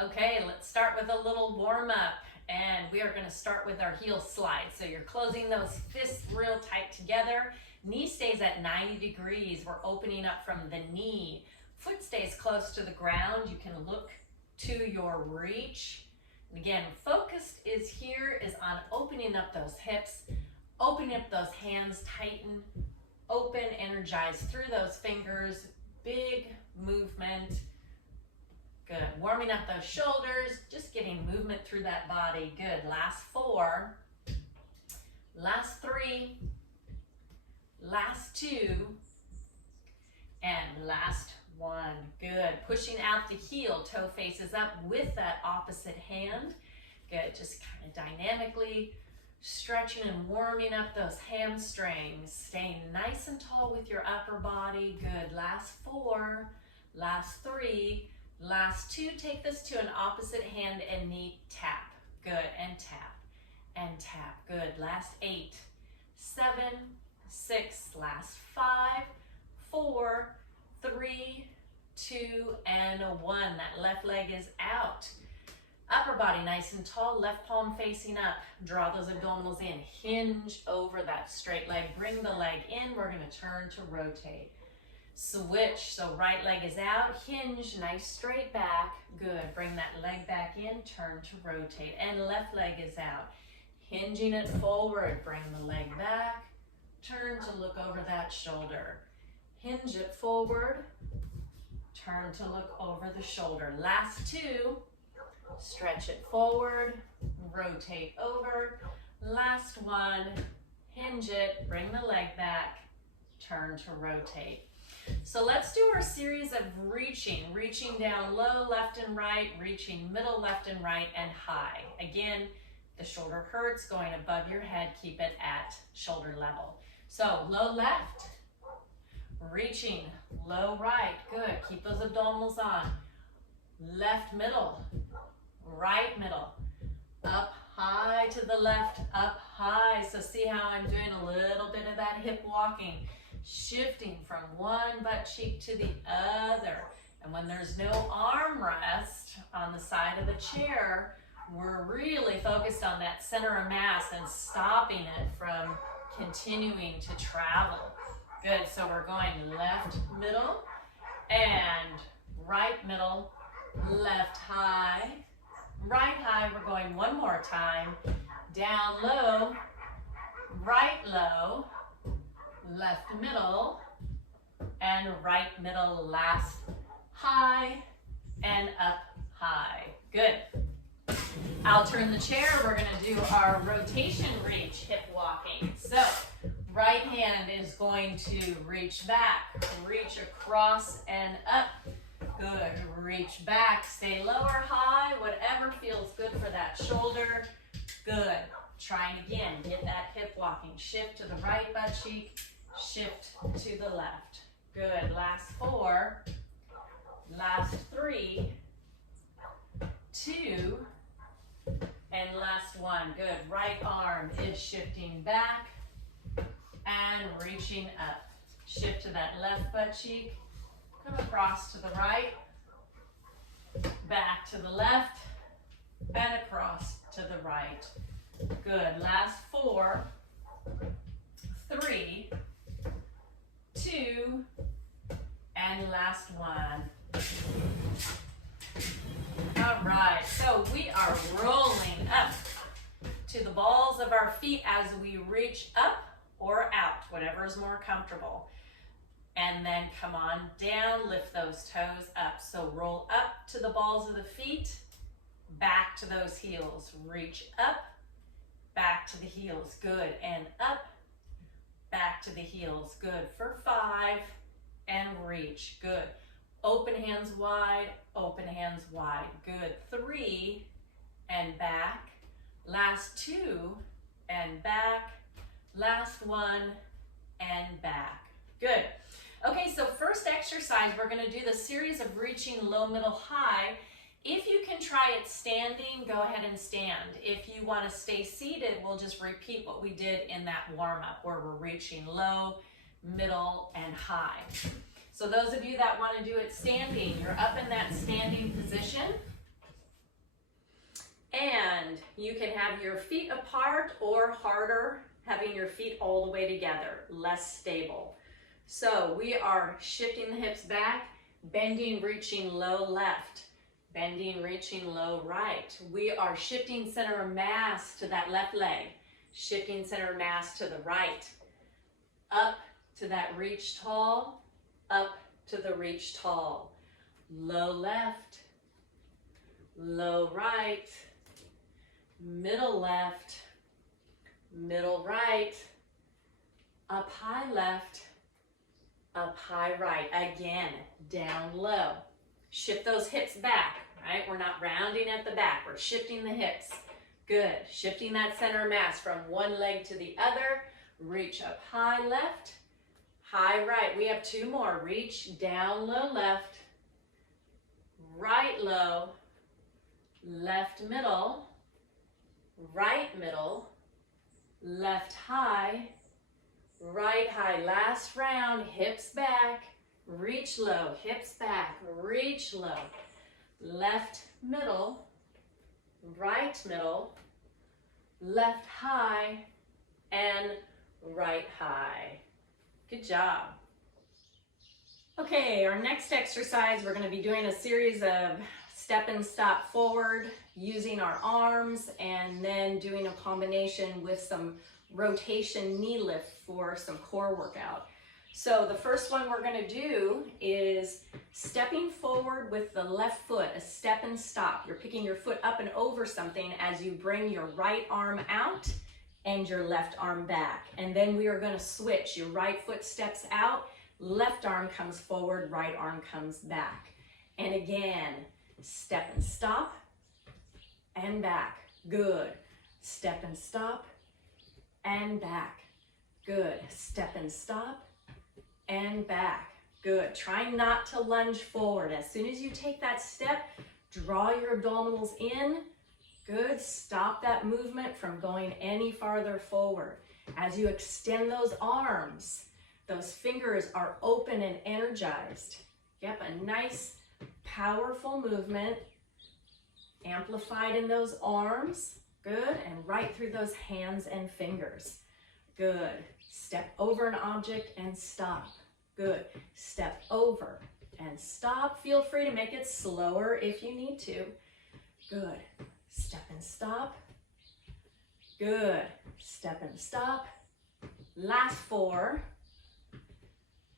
Okay, let's start with a little warm up, and we are going to start with our heel slide. So you're closing those fists real tight together. Knee stays at 90 degrees. We're opening up from the knee. Foot stays close to the ground. You can look to your reach. And again, focus is on opening up those hips, opening up those hands, tighten, open, energize through those fingers. Big movement. Good. Warming up those shoulders, just getting movement through that body. Good. Last 4. Last 3. Last 2. And last 1. Good. Pushing out the heel, toe faces up with that opposite hand. Good. Just kind of dynamically stretching and warming up those hamstrings. Staying nice and tall with your upper body. Good. Last 4. Last 3. Last 2, take this to an opposite hand and knee tap. Good, and tap, and tap. Good, last 8, 7, 6, last 5, 4, 3, 2, and 1. That left leg is out. Upper body nice and tall, left palm facing up. Draw those abdominals in, hinge over that straight leg. Bring the leg in, we're gonna turn to rotate. Switch, so right leg is out, hinge, nice straight back, good. Bring that leg back in, turn to rotate, and left leg is out. Hinging it forward, bring the leg back, turn to look over that shoulder. Hinge it forward, turn to look over the shoulder. Last 2, stretch it forward, rotate over. Last 1, hinge it, bring the leg back, turn to rotate. So let's do our series of reaching down low, left and right, reaching middle, left and right, and high. Again, the shoulder hurts, going above your head, keep it at shoulder level. So low left, reaching, low right, good. Keep those abdominals on. Left middle, right middle, up high to the left, up high. So see how I'm doing a little bit of that hip walking. Shifting from one butt cheek to the other. And when there's no armrest on the side of the chair, we're really focused on that center of mass and stopping it from continuing to travel. Good, so we're going left middle and right middle, left high, right high. We're going one more time. Down low, right low, left middle, and right middle, last high, and up high. Good. I'll turn the chair. We're going to do our rotation reach, hip walking. So, right hand is going to reach back, reach across and up. Good. Reach back, stay low or high, whatever feels good for that shoulder. Good. Trying again, get that hip walking. Shift to the right butt cheek, shift to the left. Good. Last 4, last 3, 2, and last 1. Good. Right arm is shifting back and reaching up. Shift to that left butt cheek, come across to the right, back to the left, and across to the right. Good. Last 4, 3, 2, and last 1. All right, so we are rolling up to the balls of our feet as we reach up or out, whatever is more comfortable. And then come on down, lift those toes up. So roll up to the balls of the feet, back to those heels. Reach up, back to the heels. Good. And up, back to the heels. Good. For 5, and reach. Good. Open hands wide, open hands wide. Good. 3, and back. Last 2, and back. Last 1, and back. Good. Okay, so first exercise, we're going to do the series of reaching low, middle, high. If you can try it standing, go ahead and stand. If you want to stay seated, we'll just repeat what we did in that warm-up where we're reaching low, middle, and high. So those of you that want to do it standing, you're up in that standing position. You can have your feet apart or harder, having your feet all the way together, less stable. So we are shifting the hips back, bending, reaching low left, bending, reaching low right. We are shifting center of mass to that left leg, shifting center of mass to the right, up to that reach tall, up to the reach tall, low left, low right, middle left, middle right, up high left, up high right. Again, down low. Shift those hips back, right? We're not rounding at the back, we're shifting the hips. Good, shifting that center of mass from one leg to the other. Reach up high left, high right. We have two more. Reach down low left, right low, left middle, right middle, left high, right high. Last round, hips back, reach low, hips back, reach low, left middle, right middle, left high, and right high. Good job. Okay, our next exercise, we're going to be doing a series of step and stop forward using our arms, and then doing a combination with some rotation knee lift for some core workout. So the first one we're going to do is stepping forward with the left foot, a step and stop. You're picking your foot up and over something as you bring your right arm out and your left arm back. And then we are going to switch. Your right foot steps out, left arm comes forward, right arm comes back. And again, step and stop and back. Good. Step and stop and back. Good. Step and stop and back. Good. Try not to lunge forward. As soon as you take that step, draw your abdominals in. Good. Stop that movement from going any farther forward. As you extend those arms, those fingers are open and energized. Yep, a nice, powerful movement. Amplified in those arms. Good. And right through those hands and fingers. Good. Step over an object and stop. Good. Step over and stop. Feel free to make it slower if you need to. Good. Step and stop. Good. Step and stop. Last 4.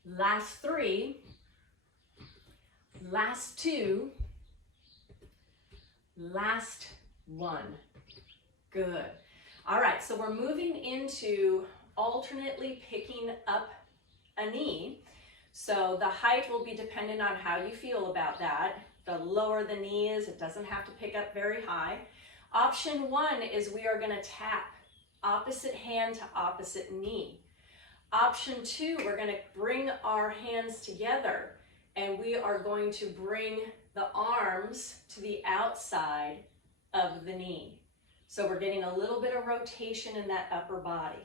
Last 3. Last 2. Last 1. Good. All right, so we're moving into alternately picking up a knee. So the height will be dependent on how you feel about that. The lower the knee is, it doesn't have to pick up very high. Option 1 is we are going to tap opposite hand to opposite knee. Option 2, we're going to bring our hands together and we are going to bring the arms to the outside of the knee. So we're getting a little bit of rotation in that upper body.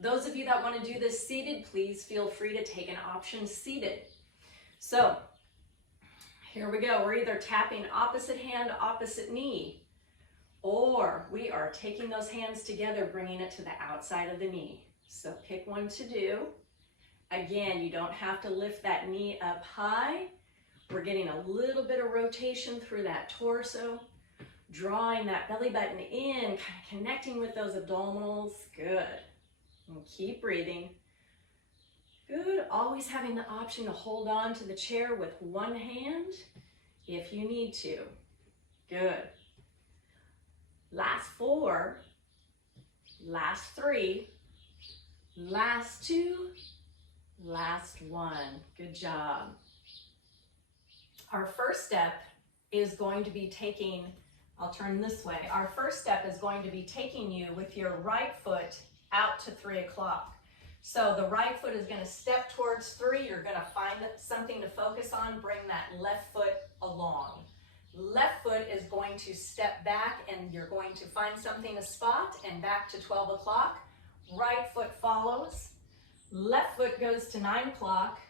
Those of you that want to do this seated, please feel free to take an option seated. So here we go. We're either tapping opposite hand, opposite knee, or we are taking those hands together, bringing it to the outside of the knee. So pick one to do. Again, you don't have to lift that knee up high. We're getting a little bit of rotation through that torso, drawing that belly button in, kind of connecting with those abdominals. Good. And keep breathing. Good. Always having the option to hold on to the chair with one hand if you need to. Good. Last 4. Last 3. Last 2. Last 1. Good job. Our first step is going to be taking, I'll turn this way. Our first step is going to be taking you with your right foot out to 3 o'clock. So the right foot is going to step towards 3. You're going to find something to focus on. Bring that left foot along. Left foot is going to step back and you're going to find something to spot and back to 12 o'clock. Right foot follows. Left foot goes to 9 o'clock.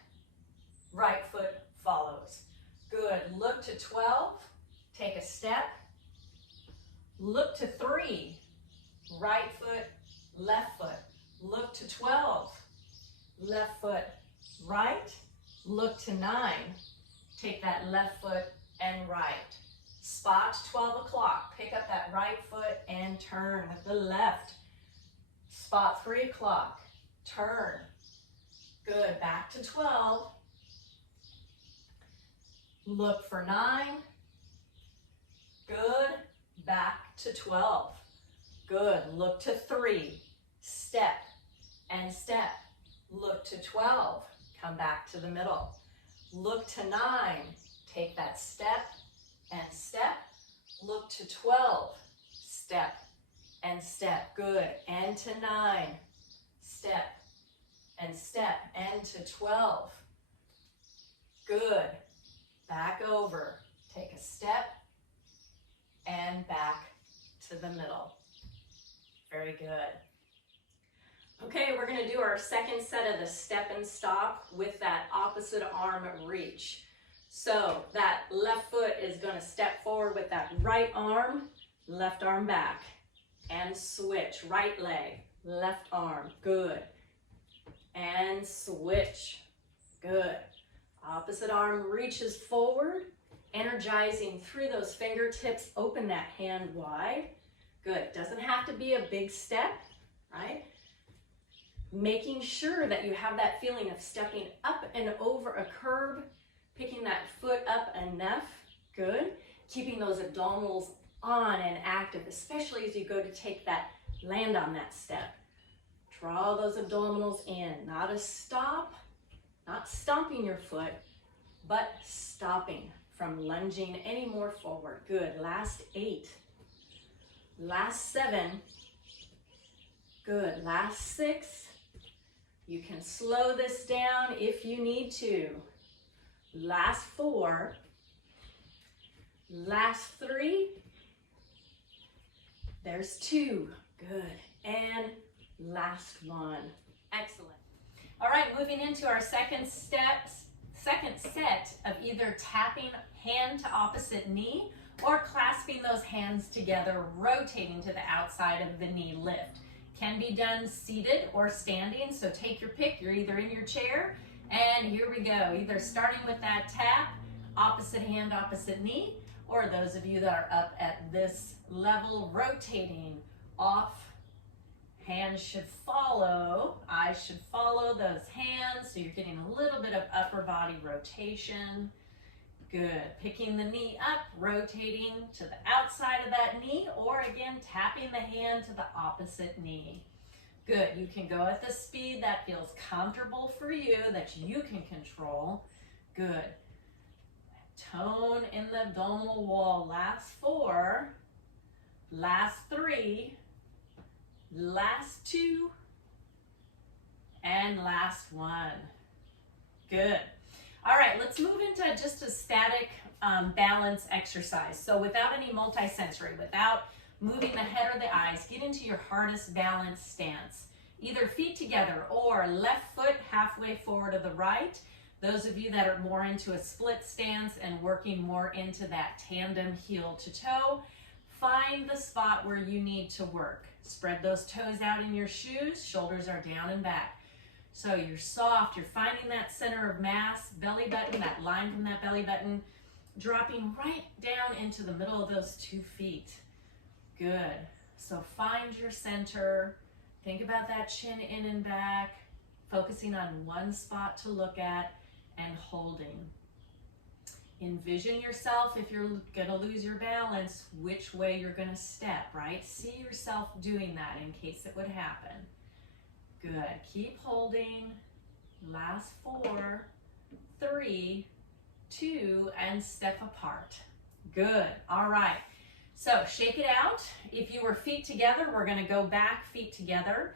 Right foot follows. Good. Look to 12. Take a step. Look to 3. Right foot, left foot. Look to 12. Left foot, right. Look to 9. Take that left foot and right. Spot 12 o'clock. Pick up that right foot and turn with the left. Spot 3 o'clock. Turn. Good. Back to 12. Look for 9. Good. Back to 12. Good. Look to 3. Step and step. Look to 12. Come back to the middle. Look to 9. Take that step and step. Look to 12. Step and step. Good. And to 9. Step and step. And to 12. Good. Back over. Take a step and back to the middle. Very good. Okay, we're going to do our second set of the step and stop with that opposite arm reach. So that left foot is going to step forward with that right arm, left arm back, and switch. Right leg, left arm. Good. And switch. Good. Opposite arm reaches forward, energizing through those fingertips. Open that hand wide. Good. Doesn't have to be a big step, right? Making sure that you have that feeling of stepping up and over a curb, picking that foot up enough. Good. Keeping those abdominals on and active, especially as you go to take that, land on that step. Draw those abdominals in. Not a stop, not stomping your foot, but stopping from lunging any more forward. Good. Last 8. Last 7. Good. Last 6. You can slow this down if you need to. Last 4. Last 3. There's 2. Good. And last 1. Excellent. All right, moving into our second set of either tapping hand to opposite knee or clasping those hands together, rotating to the outside of the knee lift. Can be done seated or standing, so take your pick. You're either in your chair, and here we go. Either starting with that tap, opposite hand, opposite knee, or those of you that are up at this level, rotating off. Hands should follow, eyes should follow those hands, so you're getting a little bit of upper body rotation. Good. Picking the knee up, rotating to the outside of that knee, or again, tapping the hand to the opposite knee. Good. You can go at the speed that feels comfortable for you, that you can control. Good. Tone in the abdominal wall. Last 4, last 3, last 2, and last 1. Good. All right, let's move into just a static balance exercise. So without any multisensory, without moving the head or the eyes, get into your hardest balance stance. Either feet together or left foot halfway forward to the right. Those of you that are more into a split stance and working more into that tandem heel to toe, find the spot where you need to work. Spread those toes out in your shoes, shoulders are down and back. So you're soft, you're finding that center of mass, belly button, that line from that belly button, dropping right down into the middle of those 2 feet. Good. So find your center, think about that chin in and back, focusing on one spot to look at and holding. Envision yourself, if you're gonna lose your balance, which way you're gonna step, right? See yourself doing that in case it would happen. Good. Keep holding. Last 4, 3, 2, and step apart. Good. All right. So shake it out. If you were feet together, we're going to go back, feet together.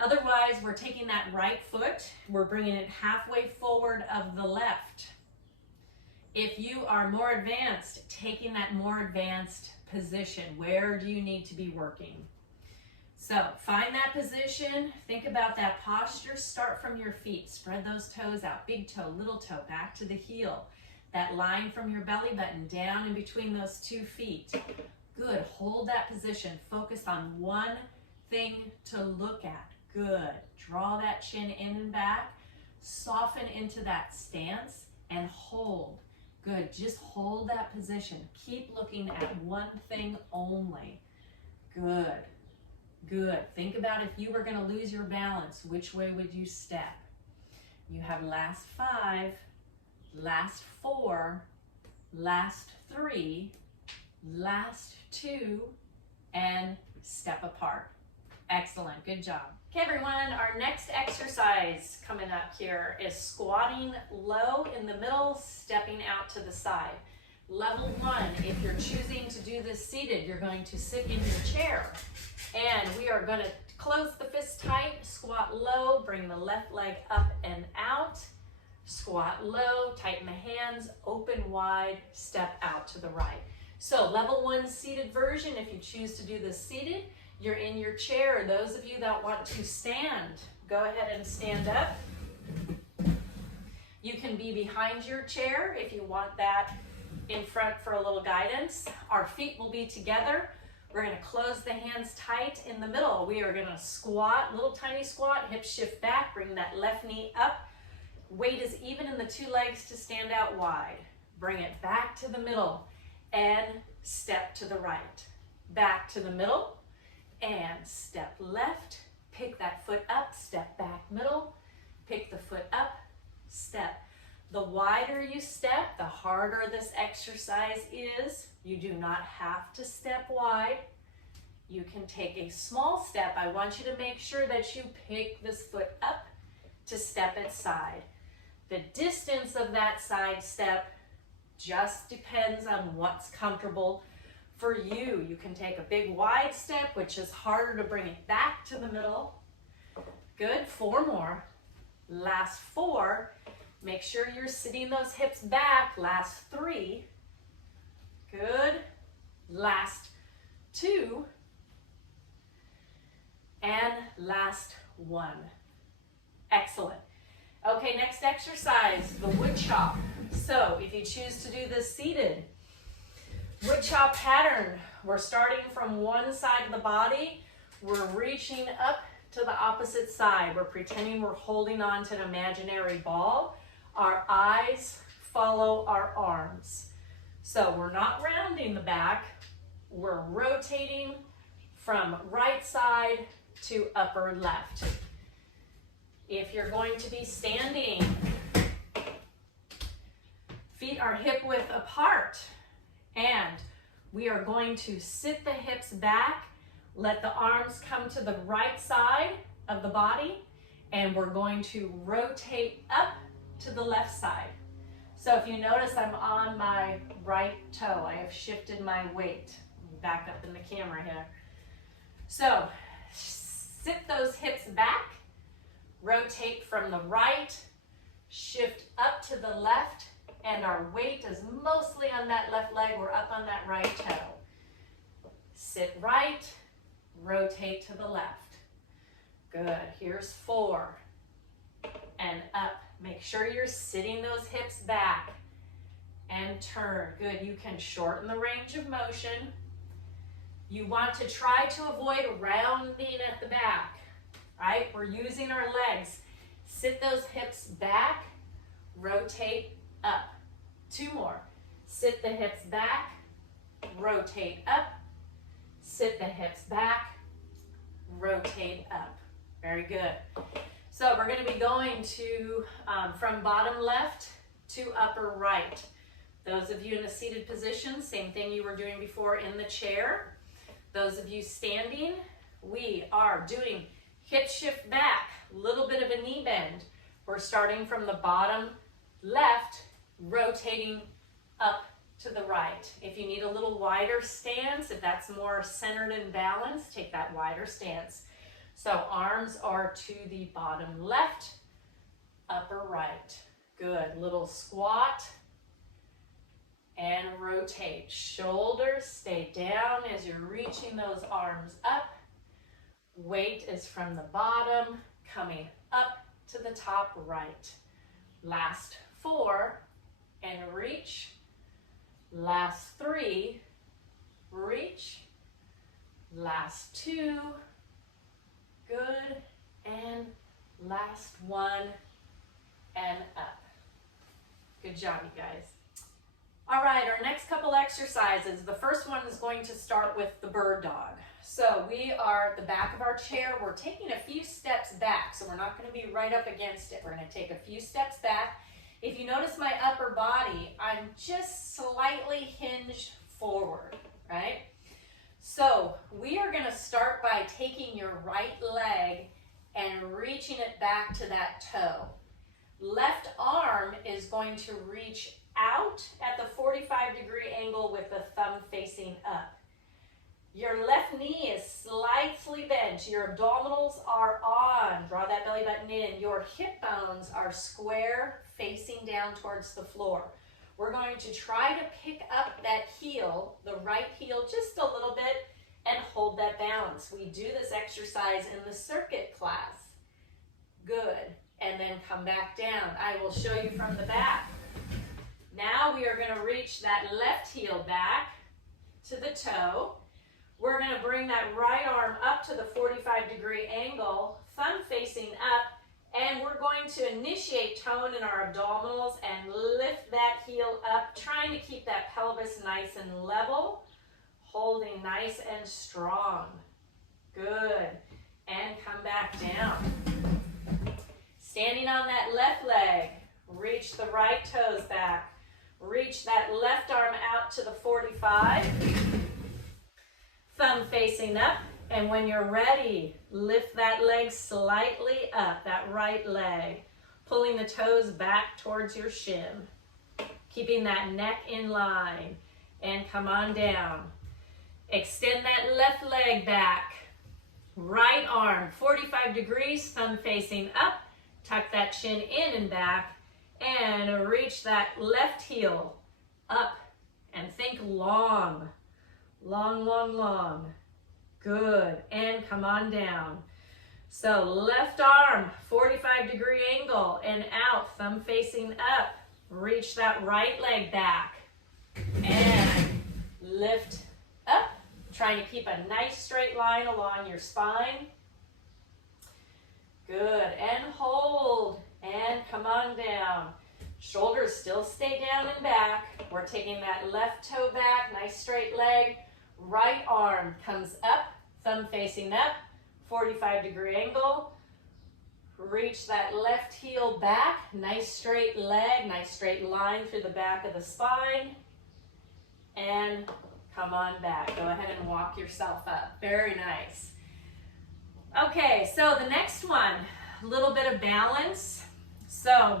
Otherwise, we're taking that right foot. We're bringing it halfway forward of the left. If you are more advanced, taking that more advanced position, where do you need to be working? So find that position, think about that posture, start from your feet, spread those toes out, big toe, little toe, back to the heel. That line from your belly button down in between those 2 feet. Good, hold that position. Focus on one thing to look at. Good, draw that chin in and back. Soften into that stance and hold. Good, just hold that position. Keep looking at one thing only. Good, good. Think about if you were gonna lose your balance, which way would you step? You have last 5, last 4, last 3, last 2, and step apart. Excellent, good job. Okay everyone, our next exercise coming up here is squatting low in the middle, stepping out to the side. Level 1, if you're choosing to do this seated, you're going to sit in your chair. And we are going to close the fists tight, squat low, bring the left leg up and out. Squat low, tighten the hands, open wide, step out to the right. So level 1 seated version, if you choose to do this seated, you're in your chair. Those of you that want to stand, go ahead and stand up. You can be behind your chair if you want that in front for a little guidance. Our feet will be together. We're going to close the hands tight in the middle. We are going to squat, little tiny squat, hips shift back, bring that left knee up. Weight is even in the 2 legs to stand out wide. Bring it back to the middle and step to the right. Back to the middle and step left. Pick that foot up, step back middle. Pick the foot up, step. The wider you step, the harder this exercise is. You do not have to step wide. You can take a small step. I want you to make sure that you pick this foot up to step it side. The distance of that side step just depends on what's comfortable for you. You can take a big wide step, which is harder to bring it back to the middle. Good, 4 more. Last 4. Make sure you're sitting those hips back. Last 3. Good. Last 2. And last 1. Excellent. Okay, next exercise, the wood chop. So if you choose to do this seated, wood chop pattern, we're starting from one side of the body. We're reaching up to the opposite side. We're pretending we're holding on to an imaginary ball. Our eyes follow our arms. So we're not rounding the back. We're rotating from right side to upper left. If you're going to be standing, feet are hip width apart, and we are going to sit the hips back, let the arms come to the right side of the body, and we're going to rotate up to the left side. So if you notice, I'm on my right toe. I have shifted my weight. Back up in the camera here. So sit those hips back, rotate from the right, shift up to the left, and our weight is mostly on that left leg. We're up on that right toe. Sit right, rotate to the left. Good, here's 4. And up. Make sure you're sitting those hips back and turn. Good, you can shorten the range of motion. You want to try to avoid rounding at the back, right? We're using our legs. Sit those hips back, rotate up. 2 more. Sit the hips back, rotate up. Sit the hips back, rotate up. Very good. So we're going to be going to from bottom left to upper right. Those of you in a seated position, same thing you were doing before in the chair. Those of you standing, we are doing hip shift back, little bit of a knee bend. We're starting from the bottom left, rotating up to the right. If you need a little wider stance, if that's more centered and balanced, take that wider stance. So arms are to the bottom left, upper right. Good, little squat and rotate. Shoulders stay down as you're reaching those arms up. Weight is from the bottom, coming up to the top right. Last 4, and reach. Last 3, reach. Last two. Good. And last one and up. Good job, you guys. All right, our next couple exercises. The first one is going to start with the bird dog. So we are at the back of our chair. We're taking a few steps back, so we're not going to be right up against it. We're going to take a few steps back. If you notice my upper body, I'm just slightly hinged forward, right? So we are going to start by taking your right leg and reaching it back to that toe. Left arm is going to reach out at the 45-degree angle with the thumb facing up. Your left knee is slightly bent. Your abdominals are on. Draw that belly button in. Your hip bones are square, facing down towards the floor. We're going to try to pick up that heel, the right heel, just a little bit, and hold that balance. We do this exercise in the circuit class. Good. And then come back down. I will show you from the back. Now we are going to reach that left heel back to the toe. We're going to bring that right arm up to the 45-degree angle, thumb facing up, and we're going to initiate tone in our abdominals and lift that heel up, trying to keep that pelvis nice and level, holding nice and strong. Good. And come back down. Standing on that left leg, reach the right toes back. Reach that left arm out to the 45. Thumb facing up. And when you're ready, lift that leg slightly up, that right leg. Pulling the toes back towards your shin. Keeping that neck in line. And come on down. Extend that left leg back. Right arm, 45 degrees, thumb facing up. Tuck that chin in and back. And reach that left heel up. And think long. Long, long, long. Good. And come on down. So left arm, 45-degree angle and out, thumb facing up. Reach that right leg back. And lift up. Trying to keep a nice straight line along your spine. Good. And hold. And come on down. Shoulders still stay down and back. We're taking that left toe back, nice straight leg. Right arm comes up, thumb facing up, 45-degree angle. Reach that left heel back, nice straight leg, nice straight line through the back of the spine. And come on back. Go ahead and walk yourself up. Very nice. Okay, so the next one, a little bit of balance. So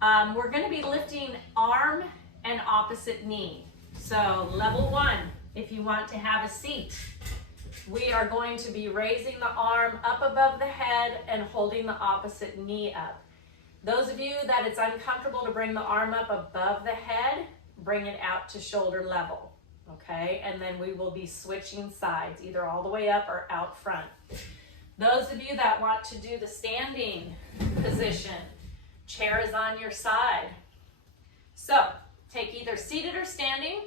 we're going to be lifting arm and opposite knee. So level one, if you want to have a seat, we are going to be raising the arm up above the head and holding the opposite knee up. Those of you that it's uncomfortable to bring the arm up above the head, bring it out to shoulder level, okay? And then we will be switching sides, either all the way up or out front. Those of you that want to do the standing position, chair is on your side. So take either seated or standing.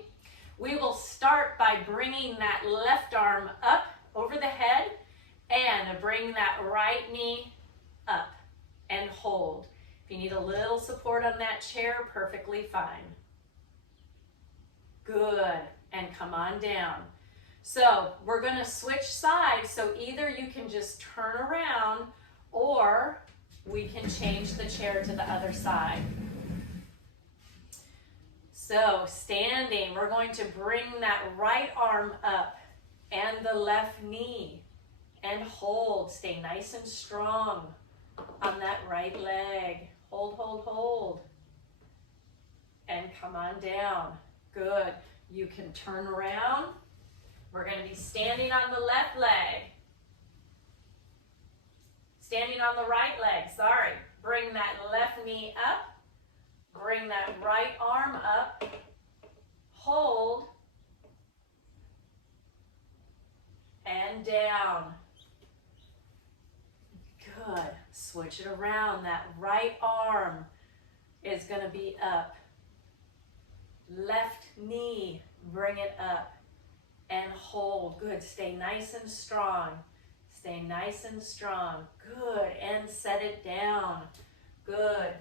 We will start by bringing that left arm up over the head and bring that right knee up and hold. If you need a little support on that chair, perfectly fine. Good. And come on down. So we're going to switch sides. So either you can just turn around or we can change the chair to the other side. So standing, we're going to bring that right arm up and the left knee and hold. Stay nice and strong on that right leg. Hold, hold, hold. And come on down. Good. You can turn around. We're going to be standing on the left leg. Standing on the right leg, sorry. Bring that left knee up. Bring that right arm up, hold, and down. Good. Switch it around. That right arm is going to be up. Left knee, bring it up. and hold. Good, stay nice and strong. Stay nice and strong. Good, and set it down. Good.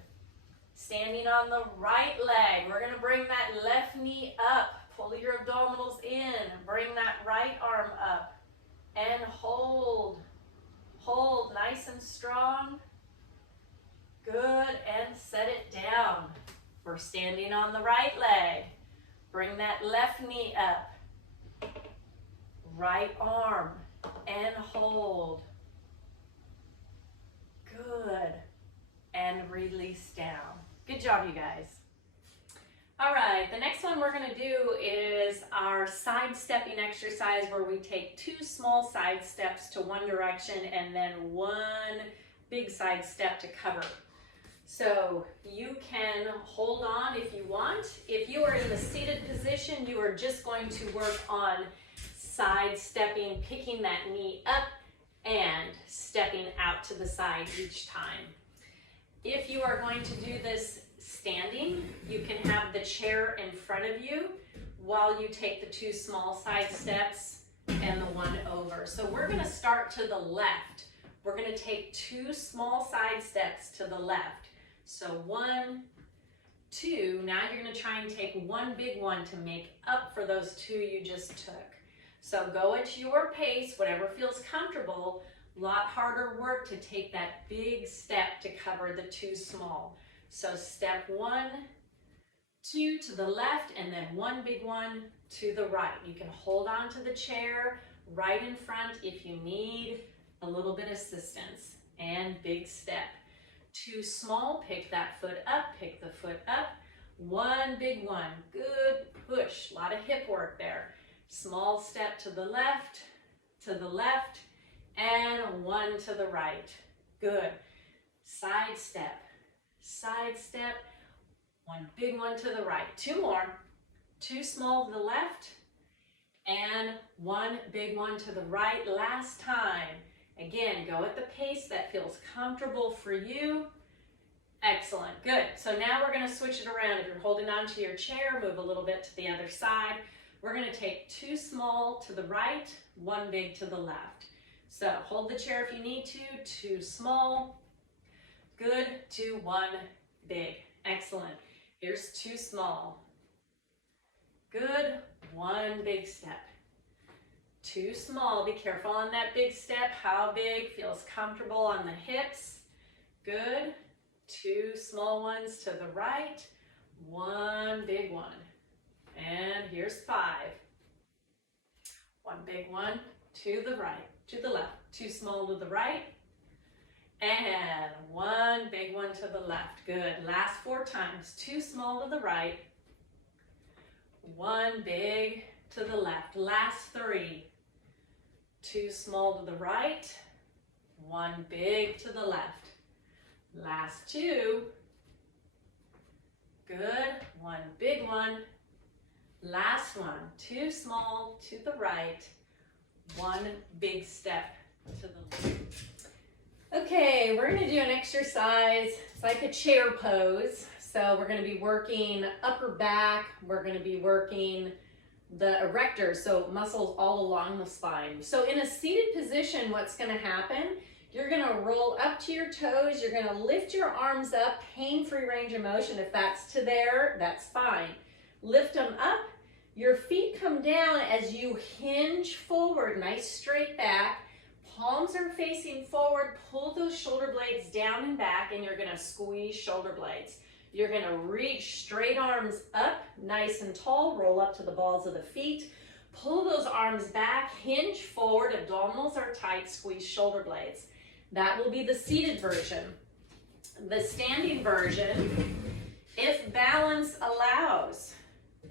Standing on the right leg, we're gonna bring that left knee up. Pull your abdominals in, bring that right arm up, and hold. Hold nice and strong. Good, and set it down. We're standing on the right leg. Bring that left knee up. Right arm, and hold. Good, and release down. Good job, you guys. All right, the next one we're gonna do is our side stepping exercise where we take 2 small side steps to one direction and then 1 big side step to cover. So you can hold on if you want. If you are in the seated position, you are just going to work on side stepping, picking that knee up and stepping out to the side each time. If you are going to do this standing, you can have the chair in front of you while you take the 2 small side steps and the 1 over. So we're gonna start to the left. We're gonna take 2 small side steps to the left. So 1, 2, now you're gonna try and take 1 big one to make up for those 2 you just took. So go at your pace, whatever feels comfortable. A lot harder work to take that big step to cover the 2 small. So step 1, 2 to the left, and then 1 big one to the right. You can hold on to the chair right in front if you need a little bit of assistance. And big step. 2 small, pick that foot up, pick the foot up. 1 big one, good push, a lot of hip work there. Small step to the left, and 1 to the right. Good. Side step, 1 big one to the right. 2 more, 2 small to the left, and 1 big one to the right. Last time. Again, go at the pace that feels comfortable for you. Excellent, good. So now we're gonna switch it around. If you're holding on to your chair, move a little bit to the other side. We're gonna take 2 small to the right, 1 big to the left. So hold the chair if you need to, 2 small, good, 2, 1 big, excellent. Here's 2 small, good, 1 big step. 2 small, be careful on that big step, how big, feels comfortable on the hips, good. 2 small ones to the right, 1 big one. And here's 5. 1 big one to the right, to the left, 2 small to the right, and 1 big one to the left. Good. Last 4 times. 2 small to the right, 1 big to the left. Last 3. 2 small to the right, 1 big to the left. Last 2. Good. 1 big one. Last one, 2 small to the right, 1 big step to the left. Okay, we're gonna do an exercise. It's like a chair pose. So we're gonna be working upper back. We're gonna be working the erectors, so muscles all along the spine. So in a seated position, what's gonna happen, you're gonna roll up to your toes. You're gonna lift your arms up, pain-free range of motion. If that's to there, that's fine. Lift them up. Your feet come down as you hinge forward, nice straight back. Palms are facing forward. Pull those shoulder blades down and back, and you're gonna squeeze shoulder blades. You're gonna reach straight arms up, nice and tall. Roll up to the balls of the feet. Pull those arms back, hinge forward. Abdominals are tight, squeeze shoulder blades. That will be the seated version. The standing version, if balance allows,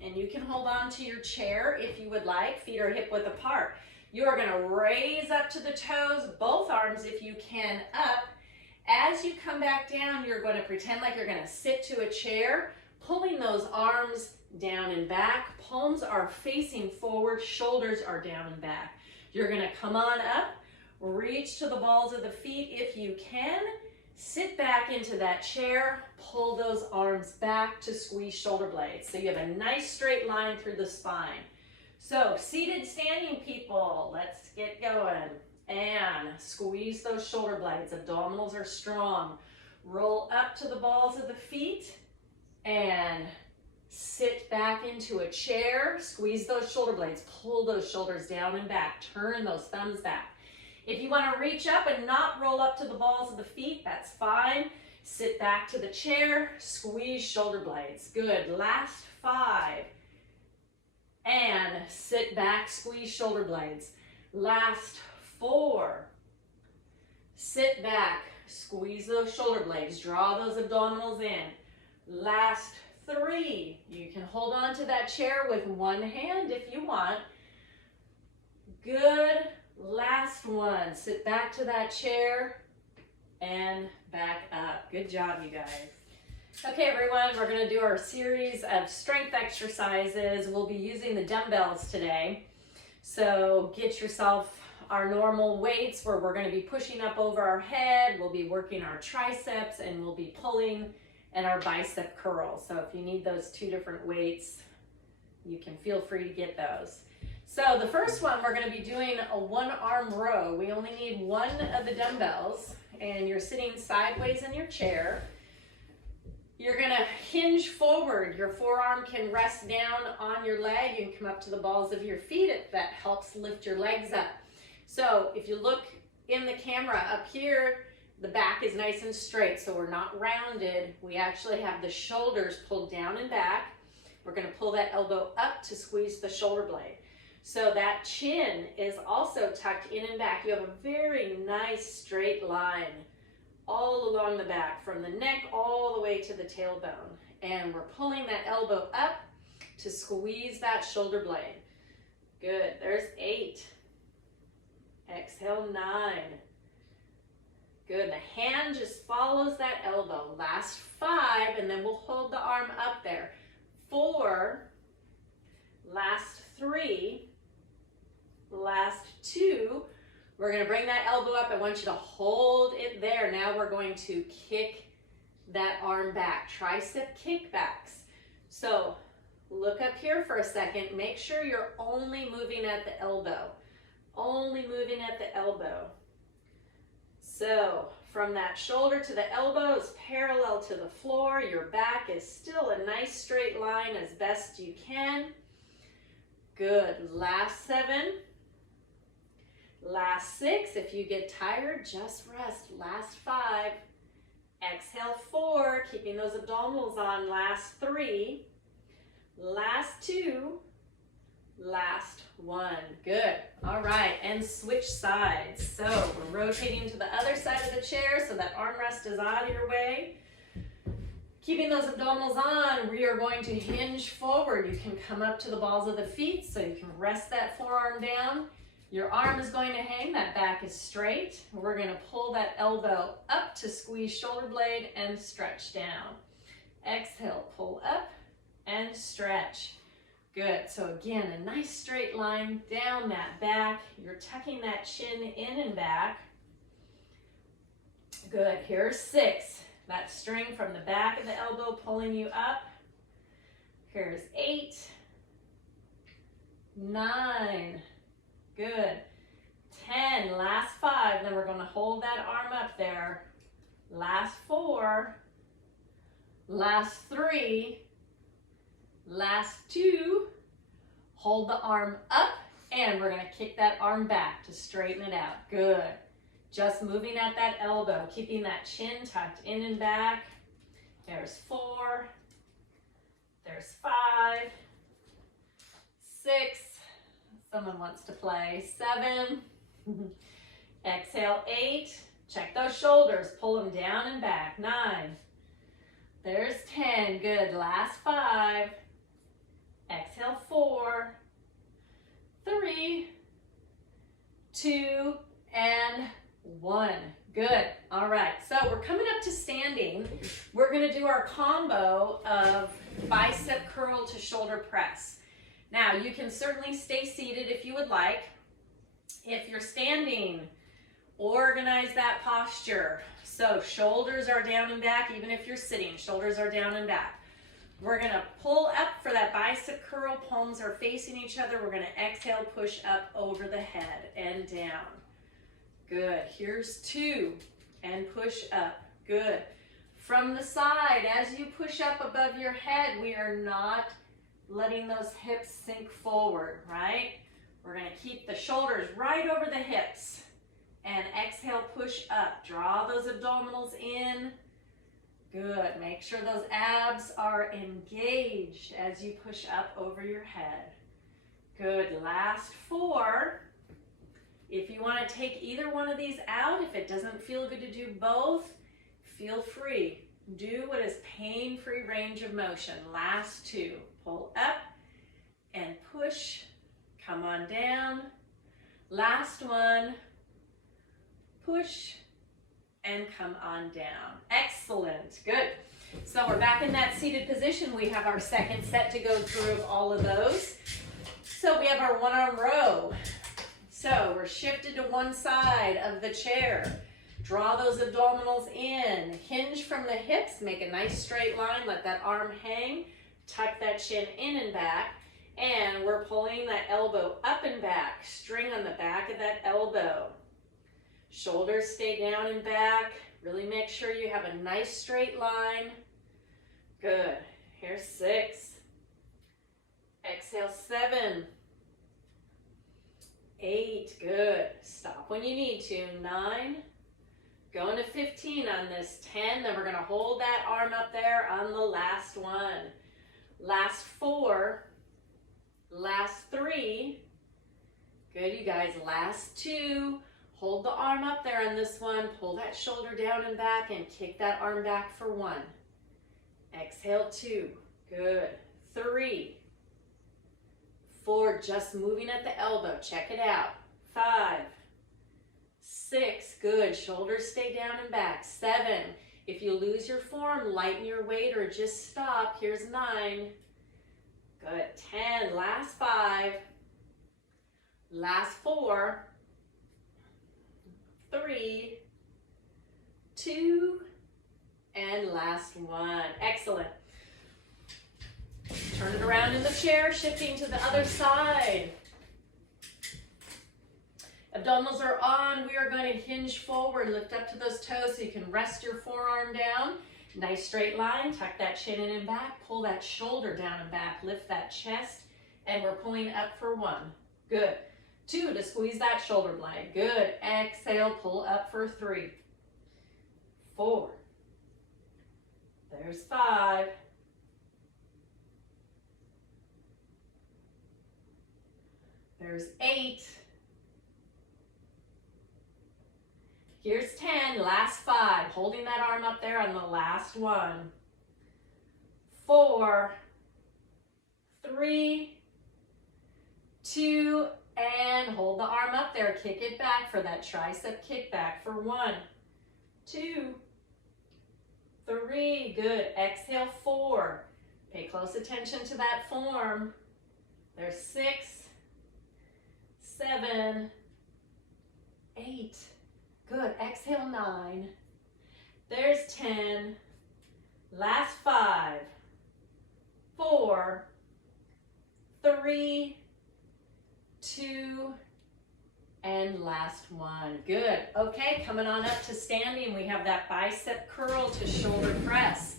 and you can hold on to your chair if you would like, feet are hip width apart. You are gonna raise up to the toes, both arms if you can up. As you come back down, you're gonna pretend like you're gonna sit to a chair, pulling those arms down and back. Palms are facing forward, shoulders are down and back. You're gonna come on up, reach to the balls of the feet if you can. Sit back into that chair, pull those arms back to squeeze shoulder blades. So you have a nice straight line through the spine. So seated standing people, let's get going. And squeeze those shoulder blades. Abdominals are strong. Roll up to the balls of the feet and sit back into a chair. Squeeze those shoulder blades. Pull those shoulders down and back. Turn those thumbs back. If you want to reach up and not roll up to the balls of the feet, that's fine. Sit back to the chair. Squeeze shoulder blades. Good. Last 5. And sit back, squeeze shoulder blades. Last 4. Sit back, squeeze those shoulder blades. Draw those abdominals in. Last 3. You can hold on to that chair with one hand if you want. Good. Last 1. Sit back to that chair and back up. Good job, you guys. Okay, everyone, we're going to do our series of strength exercises. We'll be using the dumbbells today. So get yourself our normal weights where we're going to be pushing up over our head. We'll be working our triceps and we'll be pulling and our bicep curls. So if you need those 2 different weights, you can feel free to get those. So the first one, we're going to be doing a 1-arm row. We only need 1 of the dumbbells and you're sitting sideways in your chair. You're going to hinge forward. Your forearm can rest down on your leg and come up to the balls of your feet. That helps lift your legs up. So if you look in the camera up here, the back is nice and straight, so we're not rounded. We actually have the shoulders pulled down and back. We're going to pull that elbow up to squeeze the shoulder blade. So that chin is also tucked in and back. You have a very nice straight line all along the back, from the neck all the way to the tailbone. And we're pulling that elbow up to squeeze that shoulder blade. Good, there's 8. Exhale, 9. Good, the hand just follows that elbow. Last 5, and then we'll hold the arm up there. 4, last 3, last 2. We're going to bring that elbow up. I want you to hold it there. Now we're going to kick that arm back. Tricep kickbacks. So look up here for a second. Make sure you're only moving at the elbow. Only moving at the elbow. So from that shoulder to the elbow is parallel to the floor. Your back is still a nice straight line as best you can. Good. Last 7. Last 6, if you get tired, just rest. Last 5, exhale 4, keeping those abdominals on. Last 3, last 2, last 1. Good. All right, and switch sides. So we're rotating to the other side of the chair so that armrest is out of your way. Keeping those abdominals on, we are going to hinge forward. You can come up to the balls of the feet so you can rest that forearm down. Your arm is going to hang, that back is straight. We're going to pull that elbow up to squeeze shoulder blade and stretch down. Exhale, pull up and stretch. Good, so again, a nice straight line down that back. You're tucking that chin in and back. Good, here's 6. That string from the back of the elbow pulling you up. Here's 8, 9, good. 10, last 5, then we're going to hold that arm up there. Last 4, last 3, last 2, hold the arm up, and we're going to kick that arm back to straighten it out. Good. Just moving at that elbow, keeping that chin tucked in and back. There's 4, there's 5, 6, someone wants to play, 7, exhale 8, check those shoulders, pull them down and back, 9, there's 10, good, last 5, exhale 4, 3, 2, and 1. Good. All right. So we're coming up to standing. We're going to do our combo of bicep curl to shoulder press. Now, you can certainly stay seated if you would like. If you're standing, organize that posture. So shoulders are down and back, even if you're sitting, shoulders are down and back. We're gonna pull up for that bicep curl. Palms are facing each other. We're gonna exhale, push up over the head and down. Good. Here's 2 and push up. Good. From the side, as you push up above your head, we are not letting those hips sink forward, right? We're gonna keep the shoulders right over the hips and exhale, push up. Draw those abdominals in. Good. Make sure those abs are engaged as you push up over your head. Good. Last 4. If you want to take either one of these out, if it doesn't feel good to do both, feel free. Do what is pain-free range of motion. Last 2. Pull up and push. Come on down. Last one. Push and come on down. Excellent. Good. So we're back in that seated position. We have our second set to go through of all of those. So we have our one-arm row. So we're shifted to one side of the chair. Draw those abdominals in. Hinge from the hips. Make a nice straight line. Let that arm hang. Tuck that chin in and back. And we're pulling that elbow up and back. String on the back of that elbow. Shoulders stay down and back. Really make sure you have a nice straight line. Good. Here's 6. Exhale, 7. 8. Good. Stop when you need to. 9. Going to 15 on this. 10. Then we're going to hold that arm up there on the last one. Last 4. Last 3. Good, you guys. Last 2. Hold the arm up there on this one. Pull that shoulder down and back and kick that arm back for 1. Exhale, 2. Good. 3. 4. Just moving at the elbow. Check it out. 5. 6. Good. Shoulders stay down and back. 7. If you lose your form, lighten your weight or just stop. Here's 9. Good. 10. Last 5. Last 4. 3, 2, and last 1. Excellent. Turn it around in the chair, shifting to the other side. Abdominals are on. We are going to hinge forward. Lift up to those toes so you can rest your forearm down. Nice straight line. Tuck that chin in and back. Pull that shoulder down and back. Lift that chest. And we're pulling up for 1. Good. 2 to squeeze that shoulder blade. Good. Exhale, pull up for 3. 4. There's 5. There's 8. Here's 10. Last 5. Holding that arm up there on the last one. 4. 3. 2. And hold the arm up there. Kick it back for that tricep kickback for 1, 2, 3. Good. Exhale, 4. Pay close attention to that form. There's 6, 7, 8. Good. Exhale, 9. There's 10. Last 5, 4, 3, 2, and last 1. Good. Okay, coming on up to standing. We have that bicep curl to shoulder press.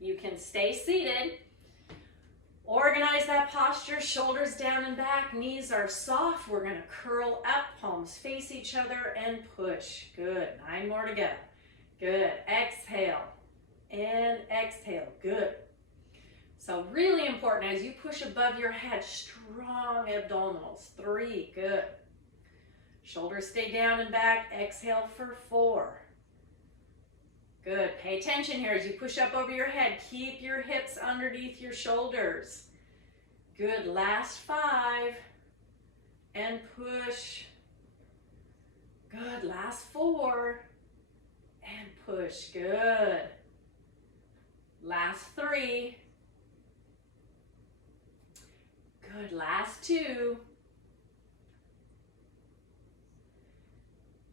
You can stay seated. Organize that posture, shoulders down and back, knees are soft. We're going to curl up, palms face each other, and push. Good. 9 more to go. Good. Exhale and exhale. Good. So really important as you push above your head, strong abdominals. 3, good. Shoulders stay down and back. Exhale for 4. Good. Pay attention here as you push up over your head. Keep your hips underneath your shoulders. Good. Last 5. And push. Good. Last 4. And push. Good. Last 3. Good. Last 2.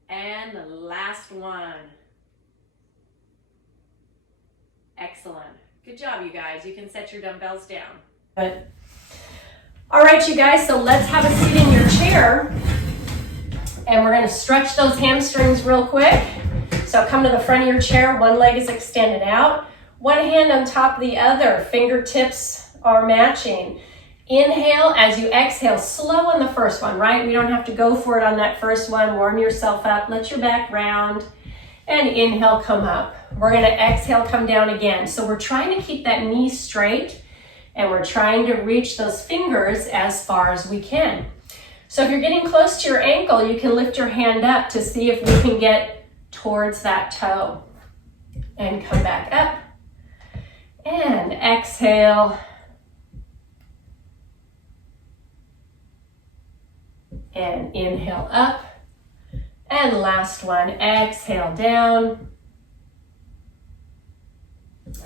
And the last one. Excellent. Good job, you guys. You can set your dumbbells down. Good. All right, you guys, so let's have a seat in your chair. And we're gonna stretch those hamstrings real quick. So come to the front of your chair, one leg is extended out. One hand on top of the other, fingertips are matching. Inhale, as you exhale, slow on the first one, right? We don't have to go for it on that first one. Warm yourself up, let your back round. And inhale, come up. We're gonna exhale, come down again. So we're trying to keep that knee straight and we're trying to reach those fingers as far as we can. So if you're getting close to your ankle, you can lift your hand up to see if we can get towards that toe. And come back up. And exhale. And inhale up. And last one, exhale down.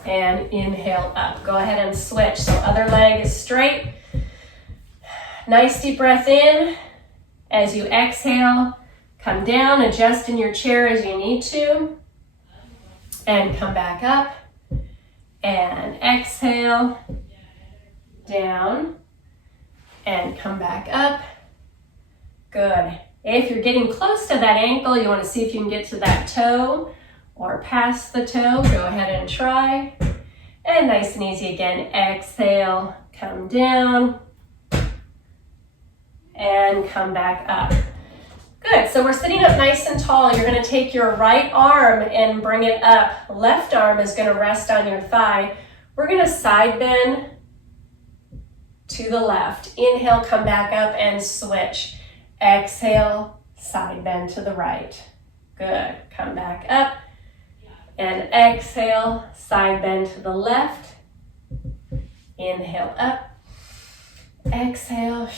And inhale up. Go ahead and switch. So other leg is straight. Nice deep breath in. As you exhale, come down, adjust in your chair as you need to. And come back up. And exhale. Down. And come back up. Good. If you're getting close to that ankle, you want to see if you can get to that toe or past the toe. Go ahead and try. And nice and easy again. Exhale, come down, and come back up. Good, so we're sitting up nice and tall. You're gonna take your right arm and bring it up. Left arm is gonna rest on your thigh. We're gonna side bend to the left. Inhale, come back up and switch. Exhale, side bend to the right. Good, come back up. And exhale, side bend to the left. Inhale up. Exhale.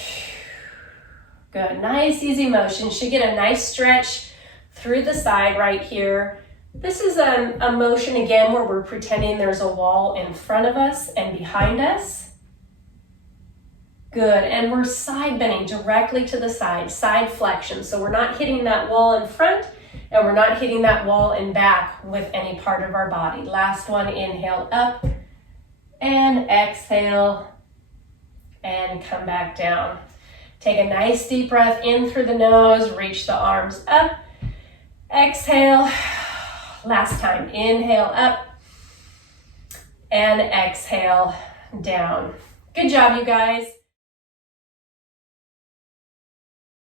Good, nice easy motion. Should get a nice stretch through the side right here. This is a motion again where we're pretending there's a wall in front of us and behind us. Good, and we're side bending directly to the side flexion. So we're not hitting that wall in front and we're not hitting that wall in back with any part of our body. Last one, inhale up and exhale and come back down. Take a nice deep breath in through the nose, reach the arms up, exhale. Last time, inhale up and exhale down. Good job, you guys.